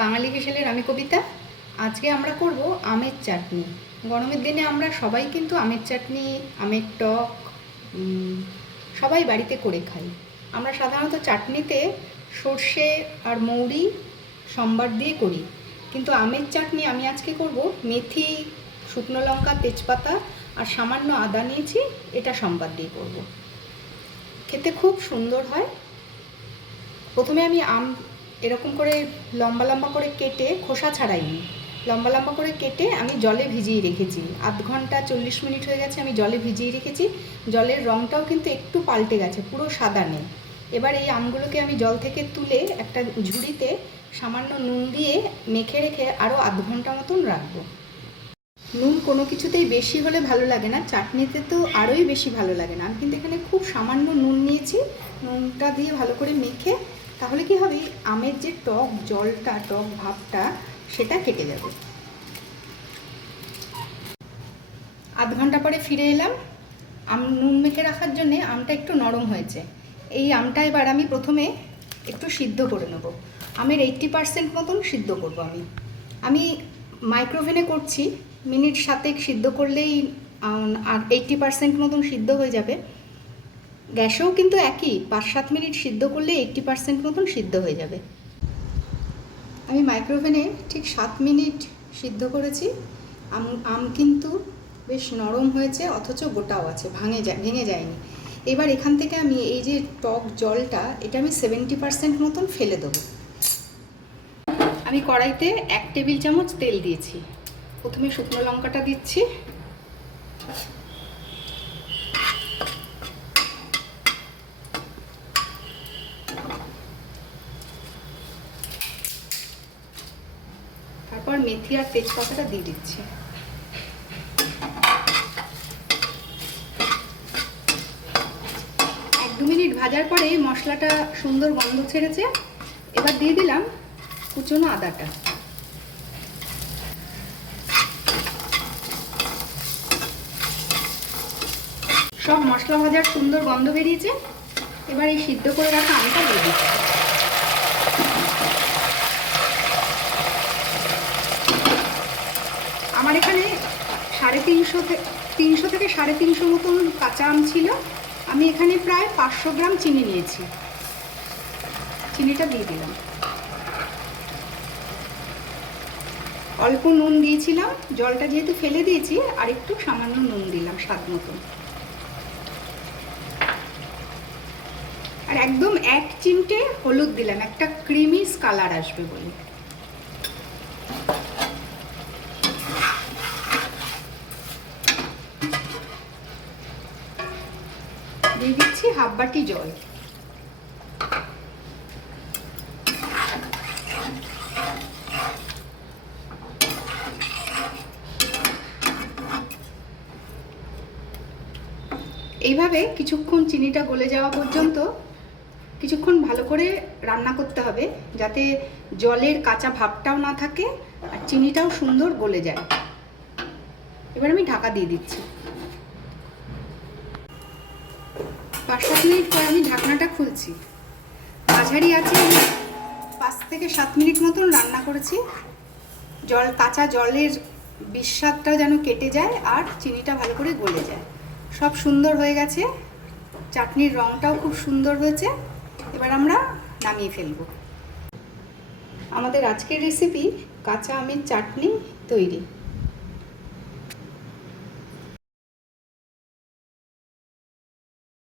বাঙালি হেসেলের আমি কবিতা। আজকে আমরা করব আমের চাটনি। গরমের দিনে আমরা সবাই কিন্তু আমের চাটনি, আমের টক সবাই বাড়িতে করে খাই। আমরা সাধারণত চাটনিতে সর্ষে আর মৌরি সম্বার দিয়ে করি, কিন্তু আমের চাটনি আমি আজকে করব মেথি, শুকনো লঙ্কা, তেজপাতা আর সামান্য আদা নিয়েছি, এটা সম্বার দিয়ে করব। খেতে খুব সুন্দর হয়। প্রথমে আমি আম এরকম করে লম্বা লম্বা করে কেটে, খোসা ছাড়াইনি, লম্বা লম্বা করে কেটে আমি জলে ভিজিয়ে রেখেছি। আধ ঘন্টা 40 মিনিট হয়ে গেছে আমি জলে ভিজিয়ে রেখেছি। জলের রঙটাও কিন্তু একটু পাল্টে গেছে, পুরো সাদা নেই। এবার এই আমগুলোকে আমি জল থেকে তুলে একটা ঝুড়িতে সামান্য নুন দিয়ে মেখে রেখে আরও আধ ঘন্টা মতন রাখবো। নুন কোনো কিছুতেই বেশি হলে ভালো লাগে না, চাটনিতে তো আরোই বেশি ভালো লাগে না। আমি কিন্তু এখানে খুব সামান্য নুন নিয়েছি। নুনটা দিয়ে ভালো করে মেখে, তাহলে কি হবে, আমের যে টক জলটা, টক ভাবটা, সেটা কেটে যাবে। আধ ঘন্টা পরে ফিরে এলাম। নুন মেখে রাখার জন্যে আমটা একটু নরম হয়েছে। এই আমটা এবার আমি প্রথমে একটু সিদ্ধ করে নেব। আমের 80% মতন সিদ্ধ করব আমি মাইক্রোওভেনে করছি। মিনিট 7 সিদ্ধ করলেই আর 80% মতন সিদ্ধ হয়ে যাবে। গ্যাসেও কিন্তু একই, 5-7 মিনিট সিদ্ধ করলে 80% মতন সিদ্ধ হয়ে যাবে। আমি মাইক্রোওভেনে ঠিক 7 মিনিট সিদ্ধ করেছি। আম কিন্তু বেশ নরম হয়েছে, অথচ গোটাও আছে, ভেঙে যায়নি। এবার এখান থেকে আমি এই যে টক জলটা, এটা আমি 70% মতন ফেলে দেবো। আমি কড়াইতে 1 টেবিল চামচ তেল দিয়েছি। প্রথমে শুকনো লঙ্কাটা দিচ্ছি, তারপর মেথি আর তেজপাতাটা দিয়ে দিচ্ছি। এক দু মিনিট ভাজার পরে মশলাটা সুন্দর গন্ধ ছেড়েছে। এবার দিয়ে দিলাম কুচনো আদাটা। সব মশলা ভাজার সুন্দর গন্ধ বেরিয়েছে। এবার এই সিদ্ধ করে রাখা আমটা দিয়ে দিচ্ছি। আমার এখানে 350 থেকে 350 মতন কাঁচা আম ছিল। আমি এখানে প্রায় 500 গ্রাম চিনি নিয়েছি। চিনিটা দিয়ে দিলাম। অল্প নুন দিয়েছিলাম, জলটা যেহেতু ফেলে দিয়েছি আর একটু সামান্য নুন দিলাম স্বাদ মতন। আর একদম 1 চিমটে হলুদ দিলাম, একটা ক্রিমি কালার আসবে বলে। দিয়ে দিচ্ছি হাফ বাটি জল। এইভাবে কিছুক্ষণ চিনিটা গলে যাওয়া পর্যন্ত কিছুক্ষণ ভালো করে রান্না করতে হবে, যাতে জলের কাঁচা ভাবটাও না থাকে আর চিনিটাও সুন্দর গলে যায়। এবার আমি ঢাকা দিয়ে দিচ্ছি। 5-7 মিনিট পর আমি ঢাকনাটা খুলছি। মাঝারি আছে 5 থেকে 7 মিনিট মতন রান্না করেছি। কাঁচা জলের বিস্বাদটা যেন কেটে যায় আর চিনিটা ভালো করে গলে যায়। সব সুন্দর হয়ে গেছে, চাটনির রঙটাও খুব সুন্দর হয়েছে। এবার আমরা নামিয়ে ফেলব। আমাদের আজকের রেসিপি কাঁচা আমের চাটনি তৈরি।